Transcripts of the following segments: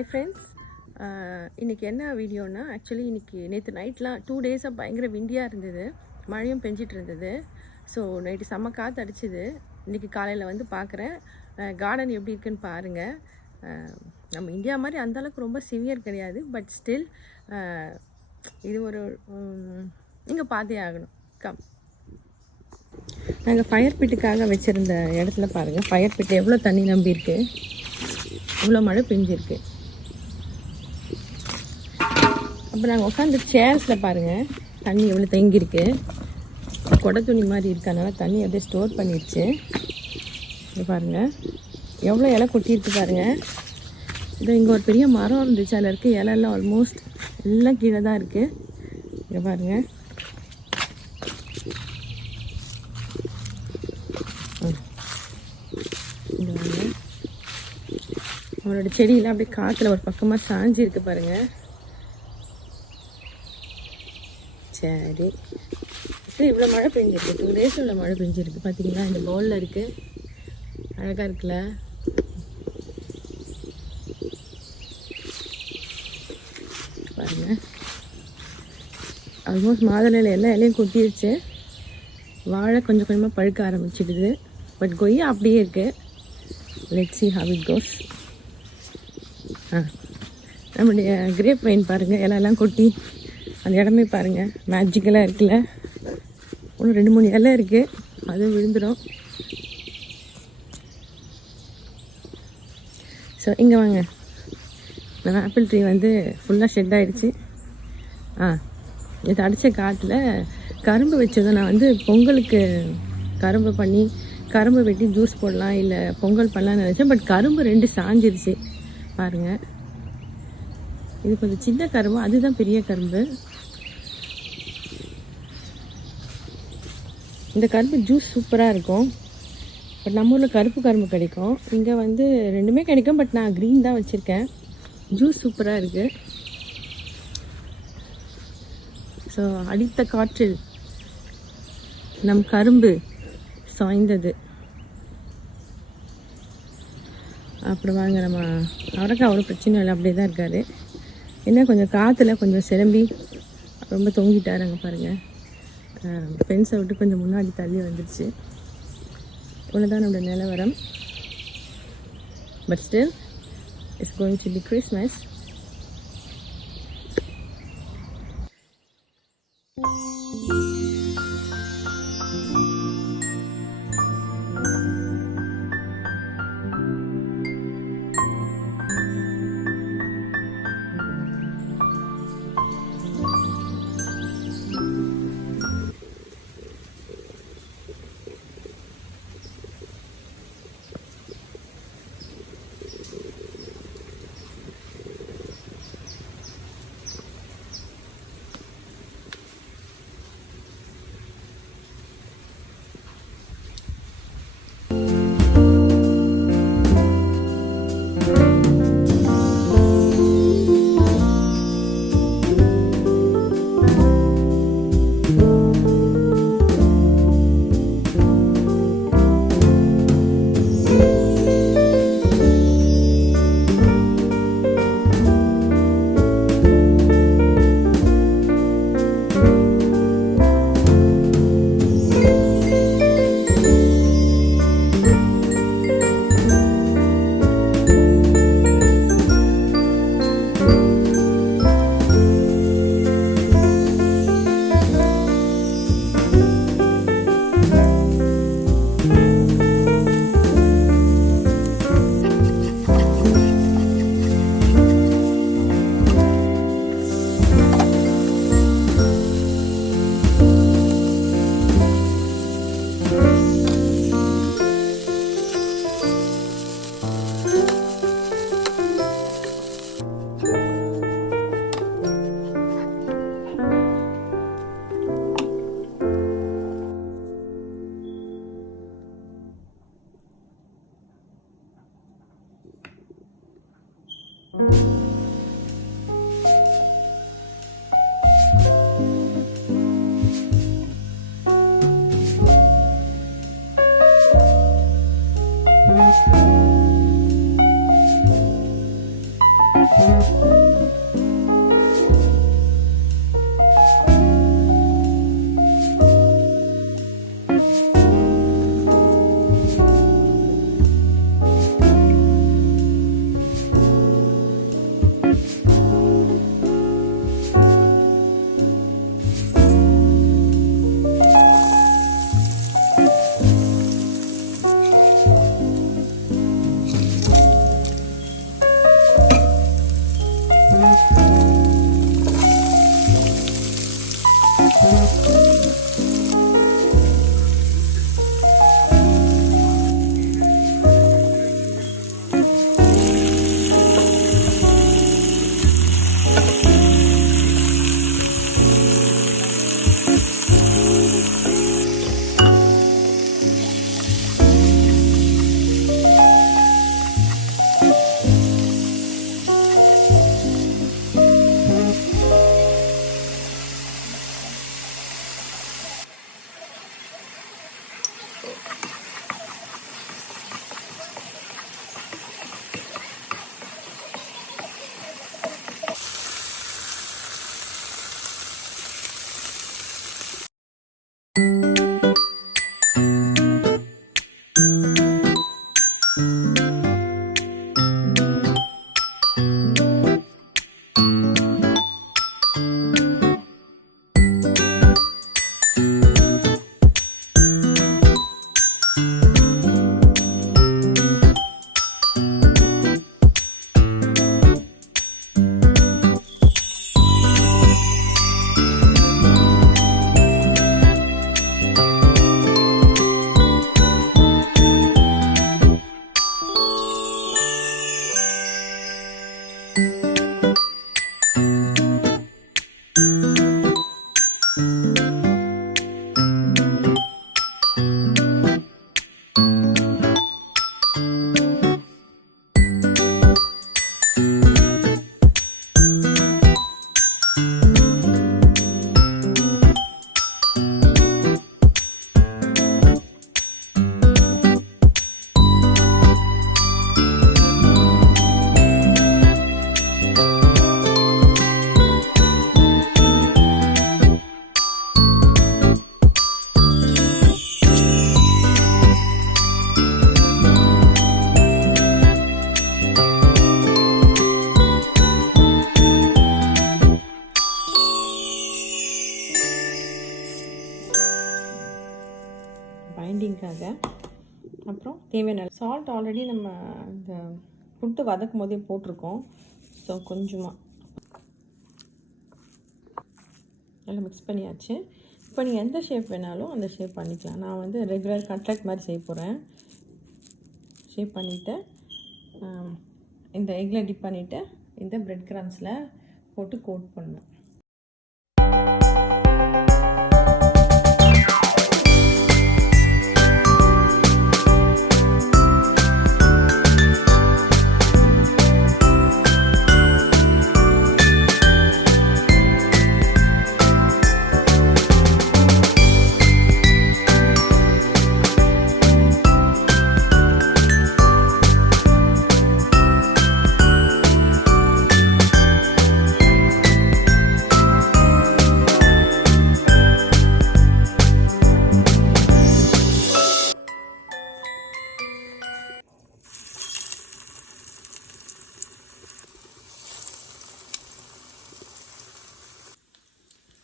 Hi friends, இன்றைக்கி என்ன வீடியோனா, ஆக்சுவலி இன்றைக்கி நேற்று நைட்லாம் 2 டேஸாக பயங்கர விண்டியாக இருந்தது, மழையும் பெஞ்சிட்டு இருந்தது. ஸோ நைட்டு செம்ம காற்று அடிச்சுது. இன்றைக்கி காலையில் வந்து பார்க்குறேன், கார்டன் எப்படி இருக்குன்னு பாருங்கள். நம்ம இந்தியா மாதிரி அந்தளவுக்கு ரொம்ப சிவியர் கிடையாது, பட் ஸ்டில் இது ஒரு நீங்கள் பார்த்தே ஆகணும். நாங்கள் ஃபயர் பிட்டுக்காக வச்சுருந்த இடத்துல பாருங்கள், ஃபயர் பிட்டு எவ்வளோ தண்ணி நம்பியிருக்கு, இவ்வளோ மழை பெஞ்சிருக்கு. அப்புறம் நாங்கள் உட்காந்து சேர்ஸில் பாருங்கள் தண்ணி எவ்வளோ தேங்கியிருக்கு. கொடை துணி மாதிரி இருக்கு, அதனால் தண்ணி அப்படியே ஸ்டோர் பண்ணிடுச்சு. இது பாருங்கள் எவ்வளோ இலை கொட்டியிருக்கு பாருங்கள். இது இங்கே ஒரு பெரிய மரம் இருந்துச்சு, அதில் இருக்க இலையெல்லாம் ஆல்மோஸ்ட் எல்லாம் கீழே தான் இருக்குது. இங்கே பாருங்கள், அவரோட செடியெல்லாம் அப்படியே காற்றுல ஒரு பக்கமாக சாஞ்சி இருக்கு பாருங்கள். சரி, இவ்வளோ மழை பெஞ்சிருக்கு, 2 டேஸ் இவ்வளோ மழை பெஞ்சிருக்கு. பார்த்தீங்களா, இந்த பவுலில் இருக்குது, அழகாக இருக்குல்ல. பாருங்கள், ஆல்மோஸ்ட் மாதுளையில் எல்லா இலையும் கொட்டிடுச்சு. வாழை கொஞ்சம் கொஞ்சமாக பழுக்க ஆரம்பிச்சிடுது, பட் கொய்யா அப்படியே இருக்குது. Let's see how it goes. நம்முடைய கிரேப் வைன் பாருங்கள், இலையெல்லாம் கொட்டி அந்த இடமே பாருங்கள் மேஜிக்கலாக இருக்குல்ல. ஒன்று 2-3 இலை இருக்குது, அதுவும் விழுந்துடும். ஸோ இங்கே வாங்க, நம்ம ஆப்பிள் ட்ரீ வந்து ஃபுல்லாக ஷெட் ஆகிடுச்சு. இது அடித்த காட்டில் கரும்பு வச்சதை நான் வந்து பொங்கலுக்கு கரும்பு வெட்டி ஜூஸ் போடலாம், இல்லை பொங்கல் பண்ணலான்னு நினச்சேன். பட் கரும்பு 2 சாஞ்சிருச்சு பாருங்கள். இது கொஞ்சம் சின்ன கரும்பு, அதுதான் பெரிய கரும்பு. இந்த கரும்பு ஜூஸ் சூப்பராக இருக்கும். பட் நம்ம ஊரில் கருப்பு கரும்பு கிடைக்கும், இங்கே வந்து 2மே கிடைக்கும். பட் நான் க்ரீன் தான் வச்சுருக்கேன். ஜூஸ் சூப்பராக இருக்குது. ஸோ அடித்த காற்றில் நம் கரும்பு சாய்ந்தது. அப்புறம் வாங்க, நம்ம அவருக்கு அவ்வளோ பிரச்சனை இல்லை, அப்படியே தான் இருக்கார். என்ன கொஞ்சம் காற்றுல கொஞ்சம் சிலம்பி ரொம்ப தொங்கிட்டார். அங்கே பாருங்கள், ஃபென்ஸை விட்டு கொஞ்சம் முன்னாடி தள்ளி வந்துடுச்சு. இவ்வளோதான் நம்மளோட நிலவரம். But still it's going to be Christmas. பைண்டிங்காக. அப்புறம் தேவையான சால்ட் ஆல்ரெடி நம்ம இந்த புட்டு வதக்கும் போதே போட்டிருக்கோம். ஸோ கொஞ்சமாக நல்லா மிக்ஸ் பண்ணியாச்சு. இப்போ நீங்கள் எந்த ஷேப் வேணாலும் அந்த ஷேப் பண்ணிக்கலாம். நான் வந்து ரெகுலர் கட்லெட் மாதிரி செய்ய போகிறேன். ஷேப் பண்ணிவிட்டு இந்த எக்கில் டிப் பண்ணிவிட்டு இந்த பிரெட் கிரம்ஸில் போட்டு கோட் பண்ணணும்.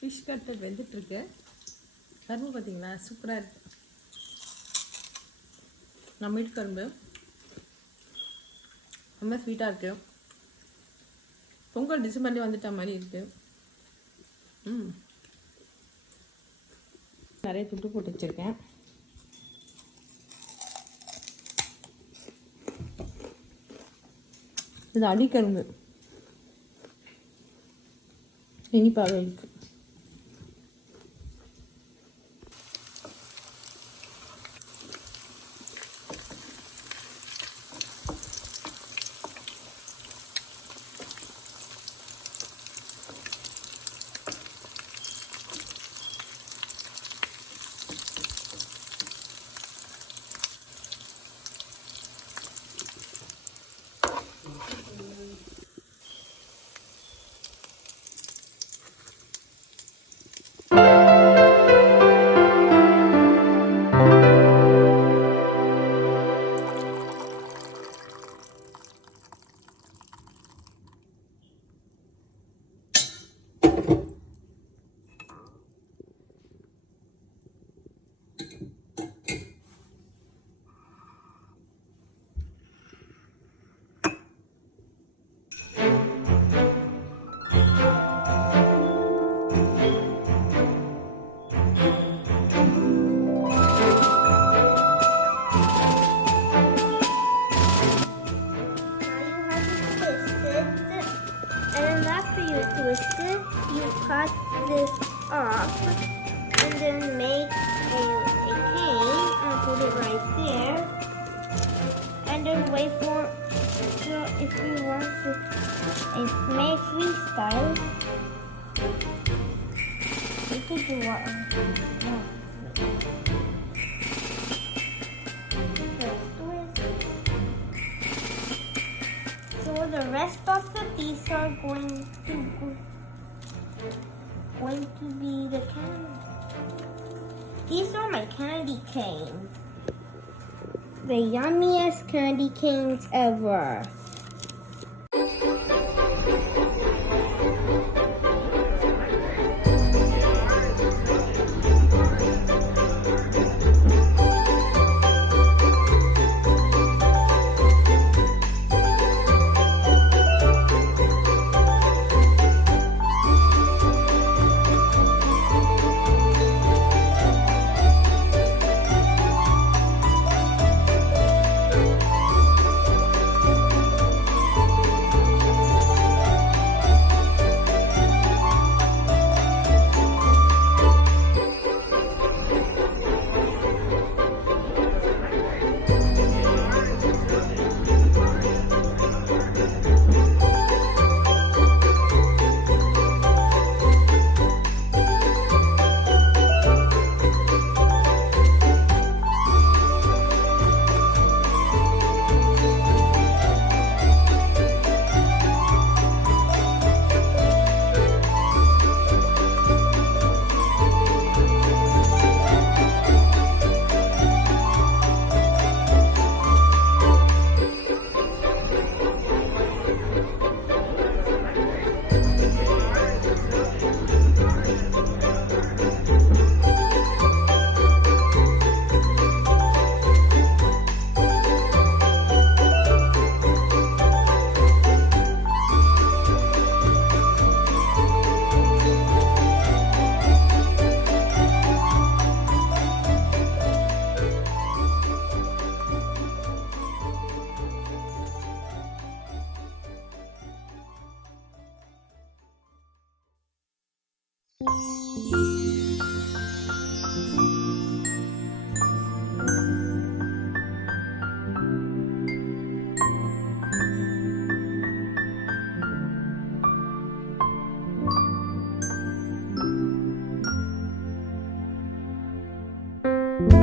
ஃபிஷ் கட்லெட் வெந்துட்டுருக்கு. கரும்பு பார்த்தீங்களா, சூப்பராக இருக்குது. நம்ம வீட்டு கரும்பு ரொம்ப ஸ்வீட்டாக இருக்குது. பொங்கல் டிசம்பர்லேயே வந்துட்ட மாதிரி இருக்குது. நிறைய துட்டு போட்டு வச்சுருக்கேன். இது அடிக்கரும்பு, இனிப்பாகவே இருக்குது. Twist it, you cut this off, and then make a cane and put it right there, and then wait for, so if you want to make freestyle, you could do what? So the rest of the piece are going to be the candy. These are my candy canes. The yummiest candy canes ever. Thank